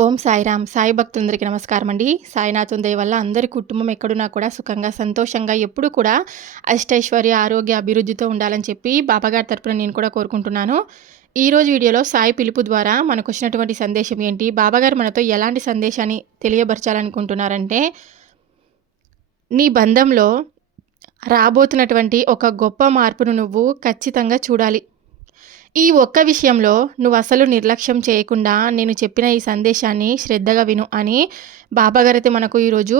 ఓం సాయిరామ్. సాయి భక్తులందరికీ నమస్కారం అండి సాయినాథం దయ వల్ల అందరి కుటుంబం ఎక్కడున్నా కూడా సుఖంగా సంతోషంగా ఎప్పుడు కూడా అష్టైశ్వర్య ఆరోగ్య అభివృద్ధితో ఉండాలని చెప్పి బాబాగారి తరపున నేను కూడా కోరుకుంటున్నాను. ఈరోజు వీడియోలో సాయి పిలుపు ద్వారా మనకు వచ్చినటువంటి సందేశం ఏంటి? బాబాగారు మనతో ఎలాంటి సందేశాన్ని తెలియపరచాలనుకుంటున్నారంటే నీ బంధంలో రాబోతున్నటువంటి ఒక గొప్ప మార్పును నువ్వు ఖచ్చితంగా చూడాలి. ఈ ఒక్క విషయంలో నువ్వు అసలు నిర్లక్ష్యం చేయకుండా నేను చెప్పిన ఈ సందేశాన్ని శ్రద్ధగా విను అని బాబాగారు అయితే మనకు ఈరోజు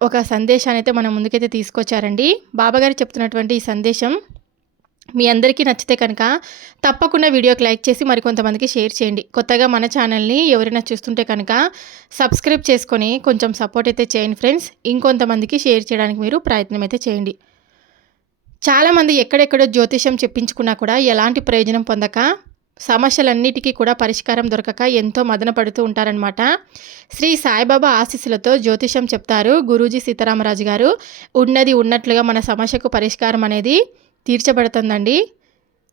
ఒక సందేశాన్ని అయితే మన ముందుకైతే తీసుకొచ్చారండి. బాబాగారు చెప్తున్నటువంటి ఈ సందేశం మీ అందరికీ నచ్చితే కనుక తప్పకుండా వీడియోకి లైక్ చేసి మరికొంతమందికి షేర్ చేయండి. కొత్తగా మన ఛానల్ని ఎవరైనా చూస్తుంటే కనుక సబ్స్క్రైబ్ చేసుకొని కొంచెం సపోర్ట్ అయితే చేయండి ఫ్రెండ్స్. ఇంకొంతమందికి షేర్ చేయడానికి మీరు ప్రయత్నం అయితే చేయండి. చాలామంది ఎక్కడెక్కడో జ్యోతిషం చెప్పించుకున్నా కూడా ఎలాంటి ప్రయోజనం పొందక సమస్యలన్నిటికీ కూడా పరిష్కారం దొరకక ఎంతో మదన పడుతూ ఉంటారనమాట శ్రీ సాయిబాబా ఆశీస్సులతో జ్యోతిషం చెప్తారు గురూజీ సీతారామరాజు గారు. ఉన్నది ఉన్నట్లుగా మన సమస్యకు పరిష్కారం అనేది తీర్చబడుతుందండి.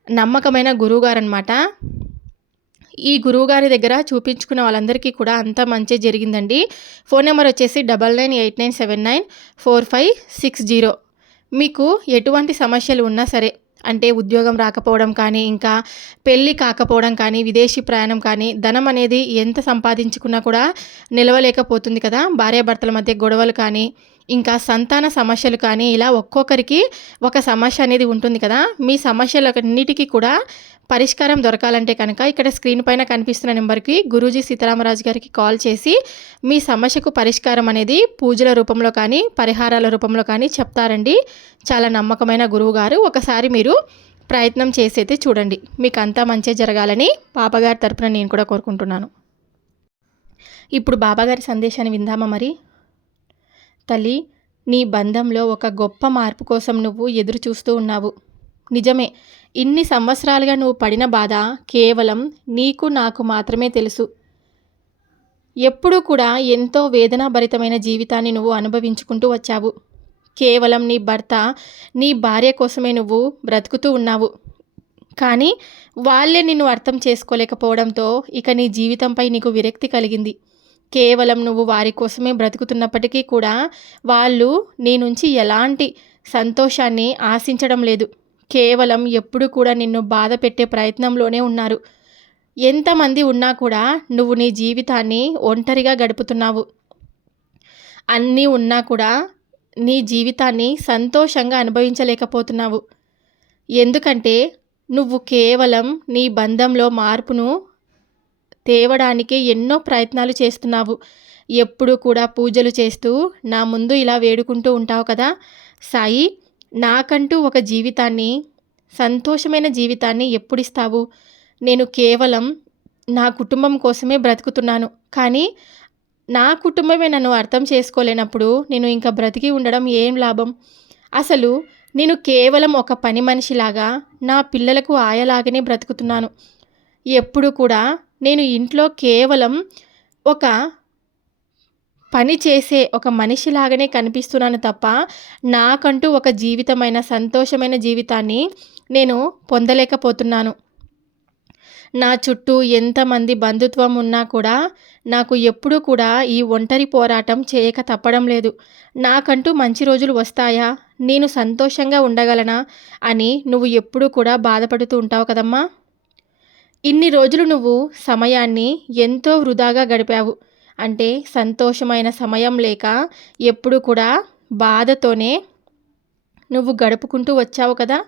నమ్మకమైన గురువుగారు అనమాట ఈ గురువుగారి దగ్గర చూపించుకున్న వాళ్ళందరికీ కూడా అంతా మంచి జరిగిందండి. ఫోన్ నెంబర్ వచ్చేసి double nine eight nine seven nine four five six zero. మీకు ఎటువంటి సమస్యలు ఉన్నా సరే అంటే ఉద్యోగం రాకపోవడం కానీ ఇంకా పెళ్ళి కాకపోవడం కానీ విదేశీ ప్రయాణం కానీ ధనం అనేది ఎంత సంపాదించుకున్నా కూడా నిలవలేకపోతుంది కదా. భార్యాభర్తల మధ్య గొడవలు కానీ ఇంకా సంతాన సమస్యలు కానీ ఇలా ఒక్కొక్కరికి ఒక సమస్య అనేది ఉంటుంది కదా. మీ సమస్యలన్నిటికీ కూడా పరిష్కారం దొరకాలంటే కనుక ఇక్కడ స్క్రీన్ పైన కనిపిస్తున్న నెంబర్కి గురూజీ సీతారామరాజు గారికి కాల్ చేసి మీ సమస్యకు పరిష్కారం అనేది పూజల రూపంలో కానీ పరిహారాల రూపంలో కానీ చెప్తారండి. చాలా నమ్మకమైన గురువు గారు. ఒకసారి మీరు ప్రయత్నం చేసైతే చూడండి. మీకు అంతా మంచి జరగాలని బాబాగారి తరపున నేను కూడా కోరుకుంటున్నాను. ఇప్పుడు బాబాగారి సందేశాన్ని విందామా మరి? తల్లి నీ బంధంలో ఒక గొప్ప మార్పు కోసం నువ్వు ఎదురు చూస్తూ ఉన్నావు. నిజమే. ఇన్ని సంవత్సరాలుగా నువ్వు పడిన బాధ కేవలం నీకు నాకు మాత్రమే తెలుసు. ఎప్పుడూ కూడా ఎంతో వేదనాభరితమైన జీవితాన్ని నువ్వు అనుభవించుకుంటూ వచ్చావు. కేవలం నీ భర్త నీ భార్య కోసమే నువ్వు బ్రతుకుతూ ఉన్నావు. కానీ వాళ్ళే నిన్ను అర్థం చేసుకోలేకపోవడంతో ఇక నీ జీవితంపై నీకు విరక్తి కలిగింది. కేవలం నువ్వు వారి కోసమే బ్రతుకుతున్నప్పటికీ కూడా వాళ్ళు నీ నుంచి ఎలాంటి సంతోషాన్ని ఆశించడం లేదు. కేవలం ఎప్పుడు కూడా నిన్ను బాధ పెట్టే ప్రయత్నంలోనే ఉన్నారు. ఎంతమంది ఉన్నా కూడా నువ్వు నీ జీవితాన్ని ఒంటరిగా గడుపుతున్నావు. అన్నీ ఉన్నా కూడా నీ జీవితాన్ని సంతోషంగా అనుభవించలేకపోతున్నావు. ఎందుకంటే నువ్వు కేవలం నీ బంధంలో మార్పును తేవడానికి ఎన్నో ప్రయత్నాలు చేస్తున్నావు. ఎప్పుడు కూడా పూజలు చేస్తూ నా ముందు ఇలా వేడుకుంటూ ఉంటావు కదా సాయి. నాకంటూ ఒక జీవితాన్ని సంతోషమైన జీవితాన్ని ఎప్పుడిస్తావు? నేను కేవలం నా కుటుంబం కోసమే బ్రతుకుతున్నాను. కానీ నా కుటుంబమే నన్ను అర్థం చేసుకోలేనప్పుడు నేను ఇంకా బ్రతికి ఉండడం ఏం లాభం? అసలు నేను కేవలం ఒక పని మనిషిలాగా నా పిల్లలకు ఆయలాగానే బ్రతుకుతున్నాను. ఎప్పుడు కూడా నేను ఇంట్లో కేవలం ఒక పని చేసే ఒక మనిషిలాగానే కనిపిస్తున్నాను తప్ప నాకంటూ ఒక జీవితమైన సంతోషమైన జీవితాన్ని నేను పొందలేకపోతున్నాను. నా చుట్టూ ఎంతమంది బంధుత్వం ఉన్నా కూడా నాకు ఎప్పుడూ కూడా ఈ ఒంటరి పోరాటం చేయక తప్పడం లేదు. నాకంటూ మంచి రోజులు వస్తాయా? నేను సంతోషంగా ఉండగలనా? అని నువ్వు ఎప్పుడూ కూడా బాధపడుతూ ఉంటావు కదమ్మా. ఇన్ని రోజులు నువ్వు సమయాన్ని ఎంతో వృధాగా గడిపావు. అంటే సంతోషమైన సమయం లేక ఎప్పుడు కూడా బాధతోనే నువ్వు గడుపుకుంటూ వచ్చావు కదా?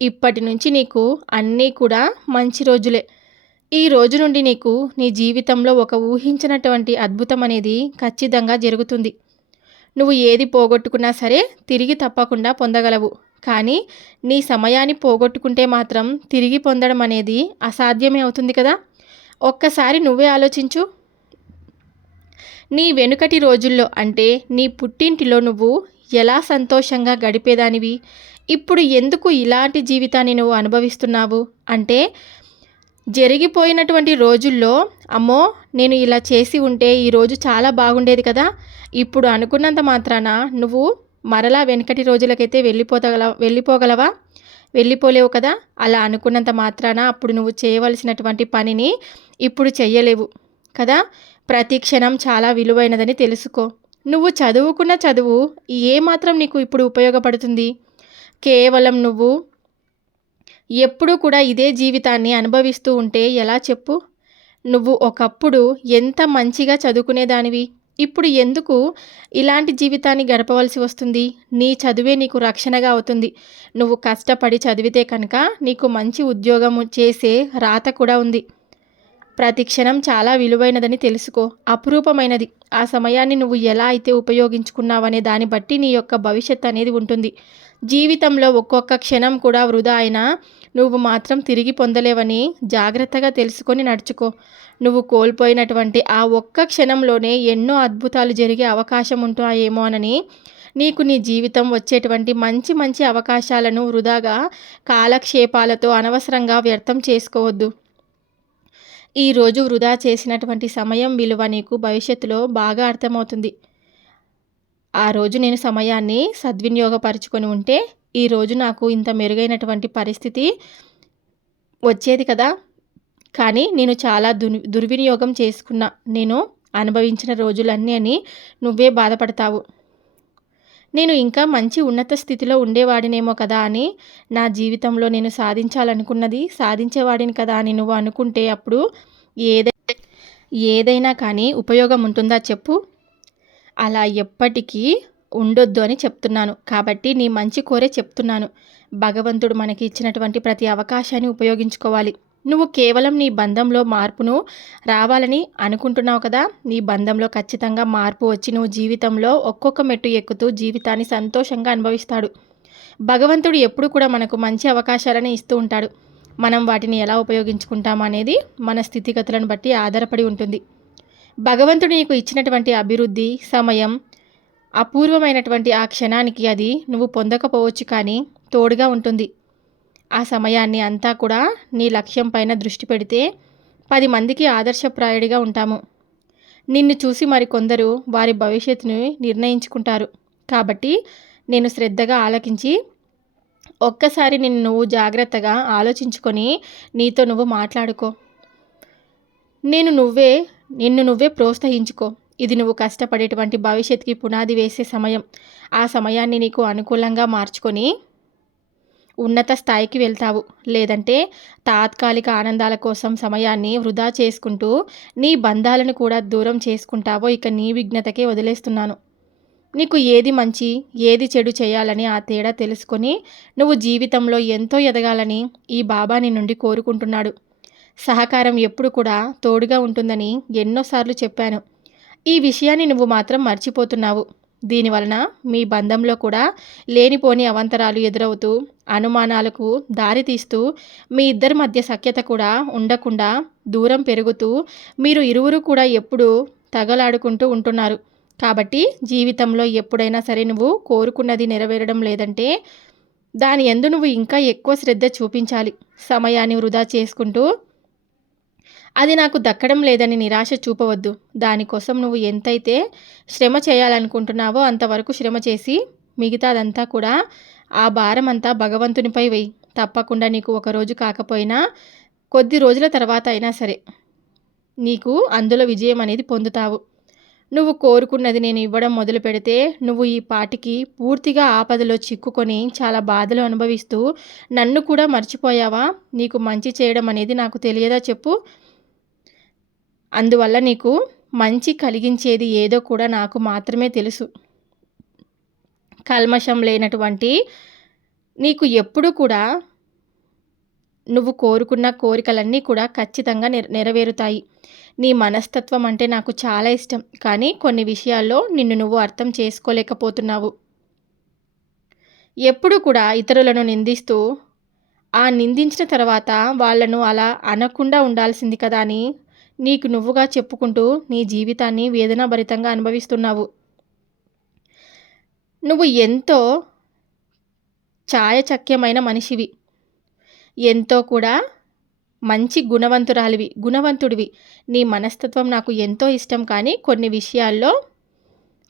ఇప్పటి నుంచి నీకు అన్నీ కూడా మంచి రోజులే. ఈ రోజు నుండి నీకు నీ జీవితంలో ఒక ఊహించినటువంటి అద్భుతం అనేది ఖచ్చితంగా జరుగుతుంది. నువ్వు ఏది పోగొట్టుకున్నా సరే తిరిగి తప్పకుండా పొందగలవు. కానీ నీ సమయాన్ని పోగొట్టుకుంటే మాత్రం తిరిగి పొందడం అనేది అసాధ్యమే అవుతుంది కదా? ఒక్కసారి నువ్వే ఆలోచించు. నీ వెనుకటి రోజుల్లో అంటే నీ పుట్టింటిలో నువ్వు ఎలా సంతోషంగా గడిపేదానివి? ఇప్పుడు ఎందుకు ఇలాంటి జీవితాన్ని నువ్వు అనుభవిస్తున్నావు? అంటే జరిగిపోయినటువంటి రోజుల్లో అమ్మో నేను ఇలా చేసి ఉంటే ఈరోజు చాలా బాగుండేది కదా? ఇప్పుడు అనుకున్నంత మాత్రాన నువ్వు మరలా వెనకటి రోజులకైతే వెళ్ళిపోతగల వెళ్ళిపోగలవా? వెళ్ళిపోలేవు కదా? అలా అనుకున్నంత మాత్రాన అప్పుడు నువ్వు చేయవలసినటువంటి పనిని ఇప్పుడు చెయ్యలేవు కదా? ప్రతి క్షణం చాలా విలువైనదని తెలుసుకో. నువ్వు చదువుకున్న చదువు ఏమాత్రం నీకు ఇప్పుడు ఉపయోగపడుతుంది? కేవలం నువ్వు ఎప్పుడూ కూడా ఇదే జీవితాన్ని అనుభవిస్తూ ఉంటే ఎలా చెప్పు? నువ్వు ఒకప్పుడు ఎంత మంచిగా చదువుకునేదానివి? ఇప్పుడు ఎందుకు ఇలాంటి జీవితాన్ని గడపవలసి వస్తుంది? నీ చదువే నీకు రక్షణగా అవుతుంది. నువ్వు కష్టపడి చదివితే కనుక నీకు మంచి ఉద్యోగం చేసే రాత కూడా ఉంది. ప్రతి క్షణం చాలా విలువైనదని తెలుసుకో. అపురూపమైనది. ఆ సమయాన్ని నువ్వు ఎలా అయితే ఉపయోగించుకున్నావనే దాన్ని బట్టి నీ యొక్క భవిష్యత్ అనేది ఉంటుంది. జీవితంలో ఒక్కొక్క క్షణం కూడా వృధా అయినా నువ్వు మాత్రం తిరిగి పొందలేవని జాగ్రత్తగా తెలుసుకొని నడుచుకో. నువ్వు కోల్పోయినటువంటి ఆ ఒక్క క్షణంలోనే ఎన్నో అద్భుతాలు జరిగే అవకాశం ఉంటాయేమోనని నీకు నీ జీవితం వచ్చేటువంటి మంచి మంచి అవకాశాలను వృధాగా కాలక్షేపాలతో అనవసరంగా వ్యర్థం చేసుకోవద్దు. ఈరోజు వృధా చేసినటువంటి సమయం విలువ నీకు భవిష్యత్తులో బాగా అర్థమవుతుంది. ఆ రోజు నేను సమయాన్ని సద్వినియోగపరుచుకొని ఉంటే ఈరోజు నాకు ఇంత మెరుగైనటువంటి పరిస్థితి వచ్చేది కదా. కానీ నేను చాలా దుర్ దుర్వినియోగం చేసుకున్నా. నేను అనుభవించిన రోజులన్నీ అని నువ్వే బాధపడతావు. నేను ఇంకా మంచి ఉన్నత స్థితిలో ఉండేవాడినేమో కదా అని నా జీవితంలో నేను సాధించాలనుకున్నది సాధించేవాడిని కదా అని నువ్వు అనుకుంటే అప్పుడు ఏదై ఏదైనా కానీ ఉపయోగం ఉంటుందా చెప్పు. అలా ఎప్పటికీ ఉండొద్దు అని చెప్తున్నాను. కాబట్టి నీ మంచి కోరే చెప్తున్నాను. భగవంతుడు మనకి ఇచ్చినటువంటి ప్రతి అవకాశాన్ని ఉపయోగించుకోవాలి. నువ్వు కేవలం నీ బంధంలో మార్పును రావాలని అనుకుంటున్నావు కదా? నీ బంధంలో ఖచ్చితంగా మార్పు వచ్చి నువ్వు జీవితంలో ఒక్కొక్క మెట్టు ఎక్కుతూ జీవితాన్ని సంతోషంగా అనుభవిస్తాడు. భగవంతుడు ఎప్పుడు కూడా మనకు మంచి అవకాశాలని ఇస్తూ ఉంటాడు. మనం వాటిని ఎలా ఉపయోగించుకుంటాం అనేది మన స్థితిగతులను బట్టి ఆధారపడి ఉంటుంది. భగవంతుడు నీకు ఇచ్చినటువంటి అభివృద్ధి సమయం అపూర్వమైనటువంటి ఆ క్షణానికి అది నువ్వు పొందకపోవచ్చు కానీ తోడుగా ఉంటుంది. ఆ సమయాన్ని అంతా కూడా నీ లక్ష్యం పైన దృష్టి పెడితే పది మందికి ఆదర్శప్రాయుడిగా ఉంటాము. నిన్ను చూసి మరికొందరు వారి భవిష్యత్తును నిర్ణయించుకుంటారు. కాబట్టి నేను శ్రద్ధగా ఆలకించి ఒక్కసారి నిన్ను నువ్వు జాగ్రత్తగా ఆలోచించుకొని నీతో నువ్వు మాట్లాడుకో. నేను నువ్వే నిన్ను నువ్వే ప్రోత్సహించుకో. ఇది నువ్వు కష్టపడేటువంటి భవిష్యత్తుకి పునాది వేసే సమయం. ఆ సమయాన్ని నీకు అనుకూలంగా మార్చుకొని ఉన్నత స్థాయికి వెళ్తావు. లేదంటే తాత్కాలిక ఆనందాల కోసం సమయాన్ని వృధా చేసుకుంటూ నీ బంధాలను కూడా దూరం చేసుకుంటావో ఇక నీ విఘ్నతకే వదిలేస్తున్నాను. నీకు ఏది మంచి ఏది చెడు చేయాలని ఆ తేడా తెలుసుకొని నువ్వు జీవితంలో ఎంతో ఎదగాలని ఈ బాబా నీ నుండి కోరుకుంటున్నాడు. సహకారం ఎప్పుడు కూడా తోడుగా ఉంటుందని ఎన్నోసార్లు చెప్పాను. ఈ విషయాన్ని నువ్వు మాత్రం మర్చిపోతున్నావు. దీనివలన మీ బంధంలో కూడా లేనిపోని అవంతరాలు ఎదురవుతూ అనుమానాలకు దారితీస్తూ మీ ఇద్దరి మధ్య సఖ్యత కూడా ఉండకుండా దూరం పెరుగుతూ మీరు ఇరువురు కూడా ఎప్పుడూ తగలాడుకుంటూ ఉంటున్నారు. కాబట్టి జీవితంలో ఎప్పుడైనా సరే నువ్వు కోరుకున్నది నెరవేరడం లేదంటే దాని ఎందు నువ్వు ఇంకా ఎక్కువ శ్రద్ధ చూపించాలి. సమయాన్ని వృధా చేసుకుంటూ అది నాకు దక్కడం లేదని నిరాశ చూపవద్దు. దానికోసం నువ్వు ఎంతైతే శ్రమ చేయాలనుకుంటున్నావో అంతవరకు శ్రమ చేసి మిగతాదంతా కూడా ఆ భారం అంతా భగవంతునిపై వెయ్యి తప్పకుండా నీకు ఒకరోజు కాకపోయినా కొద్ది రోజుల తర్వాత అయినా సరే నీకు అందులో విజయం అనేది పొందుతావు. నువ్వు కోరుకున్నది నేను ఇవ్వడం మొదలు పెడితే నువ్వు ఈ పాటికి పూర్తిగా ఆపదలో చిక్కుకొని చాలా బాధలు అనుభవిస్తూ నన్ను కూడా మర్చిపోయావా? నీకు మంచి చేయడం అనేది నాకు తెలియదా చెప్పు. అందువల్ల నీకు మంచి కలిగించేది ఏదో కూడా నాకు మాత్రమే తెలుసు. కల్మషం లేనటువంటి నీకు ఎప్పుడు కూడా నువ్వు కోరుకున్న కోరికలన్నీ కూడా ఖచ్చితంగా నెరవేరుతాయి. నీ మనస్తత్వం అంటే నాకు చాలా ఇష్టం. కానీ కొన్ని విషయాల్లో నిన్ను నువ్వు అర్థం చేసుకోలేకపోతున్నావు. ఎప్పుడు కూడా ఇతరులను నిందిస్తూ ఆ నిందించిన తర్వాత వాళ్ళను అలా అనకుండా ఉండాల్సింది కదా అని నీకు నువ్వుగా చెప్పుకుంటూ నీ జీవితాన్ని వేదనాభరితంగా అనుభవిస్తున్నావు. నువ్వు ఎంతో ఛాయచక్యమైన మనిషివి. ఎంతో కూడా మంచి గుణవంతురాలివి గుణవంతుడివి. నీ మనస్తత్వం నాకు ఎంతో ఇష్టం కానీ కొన్ని విషయాల్లో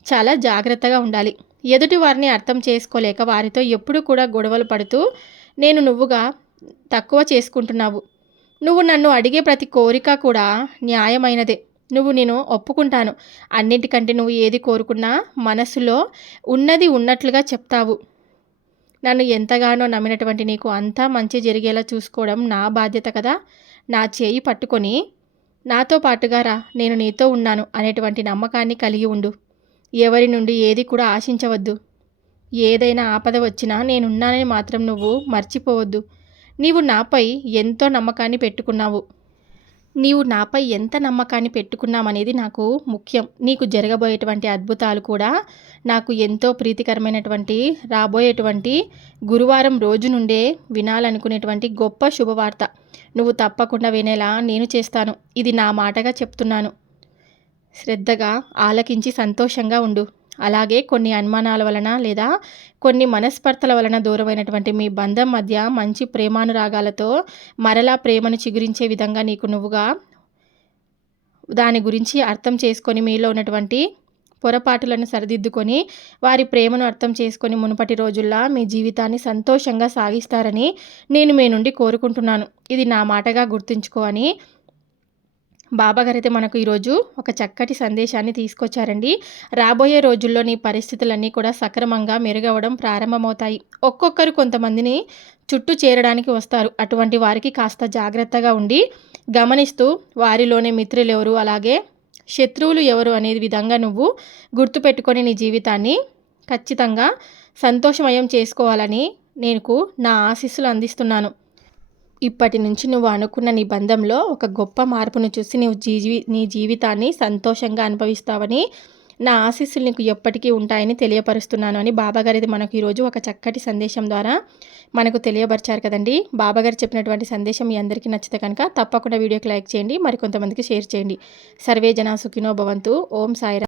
చాలా జాగ్రత్తగా ఉండాలి. ఎదుటి వారిని అర్థం చేసుకోలేక వారితో ఎప్పుడు కూడా గొడవలు పడుతూ నేను నువ్వుగా తక్కువ చేసుకుంటున్నావు. నువ్వు నన్ను అడిగే ప్రతి కోరిక కూడా న్యాయమైనదే. నువ్వు నేను ఒప్పుకుంటాను. అన్నిటికంటే నువ్వు ఏది కోరుకున్నా మనసులో ఉన్నది ఉన్నట్లుగా చెప్తావు. నన్ను ఎంతగానో నమ్మినటువంటి నీకు అంతా మంచి జరిగేలా చూసుకోవడం నా బాధ్యత కదా? నా చేయి పట్టుకొని నాతో పాటుగా రా నేను నీతో ఉన్నాను అనేటువంటి నమ్మకాన్ని కలిగి ఉండు. ఎవరి నుండి ఏది కూడా ఆశించవద్దు. ఏదైనా ఆపద వచ్చినా నేనున్నానని మాత్రం నువ్వు మర్చిపోవద్దు. నీవు నాపై ఎంతో నమ్మకాన్ని పెట్టుకున్నావు. నీవు నాపై ఎంత నమ్మకాన్ని పెట్టుకున్నామనేది నాకు ముఖ్యం. నీకు జరగబోయేటువంటి అద్భుతాలు కూడా నాకు ఎంతో ప్రీతికరమైనటువంటి రాబోయేటువంటి గురువారం రోజు నుండే వినాలనుకునేటువంటి గొప్ప శుభవార్త. నువ్వు తప్పకుండా వినేలా నేను చేస్తాను. ఇది నా మాటగా చెప్తున్నాను. శ్రద్ధగా ఆలకించి సంతోషంగా ఉండు. అలాగే కొన్ని అనుమానాల వలన లేదా కొన్ని మనస్పర్తల వలన దూరమైనటువంటి మీ బంధం మధ్య మంచి ప్రేమానురాగాలతో మరలా ప్రేమను చిగురించే విధంగా నీకు నువ్వుగా దాని గురించి అర్థం చేసుకొని మీలో ఉన్నటువంటి పొరపాటులను సరిదిద్దుకొని వారి ప్రేమను అర్థం చేసుకొని మునుపటి రోజుల్లో మీ జీవితాన్ని సంతోషంగా సాగిస్తారని నేను మీ నుండి కోరుకుంటున్నాను. ఇది నా మాటగా గుర్తుంచుకో అని బాబాగారు అయితే మనకు ఈరోజు ఒక చక్కటి సందేశాన్ని తీసుకొచ్చారండి. రాబోయే రోజుల్లో నీ పరిస్థితులన్నీ కూడా సక్రమంగా మెరుగవడం ప్రారంభమవుతాయి. ఒక్కొక్కరు కొంతమందిని చుట్టూ చేరడానికి వస్తారు. అటువంటి వారికి కాస్త జాగ్రత్తగా ఉండి గమనిస్తూ వారిలోనే మిత్రులు ఎవరు అలాగే శత్రువులు ఎవరు అనే విధంగా నువ్వు గుర్తుపెట్టుకొని నీ జీవితాన్ని ఖచ్చితంగా సంతోషమయం చేసుకోవాలని నేను నా ఆశీస్సులు అందిస్తున్నాను. ఇప్పటి నుంచి నువ్వు అనుకున్న నీ బంధంలో ఒక గొప్ప మార్పును చూసి నీవు జీవి నీ జీవితాన్ని సంతోషంగా అనుభవిస్తావని నా ఆశీస్సులు నీకు ఎప్పటికీ ఉంటాయని తెలియపరుస్తున్నాను అని బాబాగారిది మనకు ఈరోజు ఒక చక్కటి సందేశం ద్వారా మనకు తెలియపరిచారు కదండి. బాబాగారు చెప్పినటువంటి సందేశం మీ అందరికీ నచ్చితే కనుక తప్పకుండా వీడియోకి లైక్ చేయండి మరి కొంతమందికి షేర్ చేయండి. సర్వే జన సుఖినో భవంతు. ఓం సాయిరా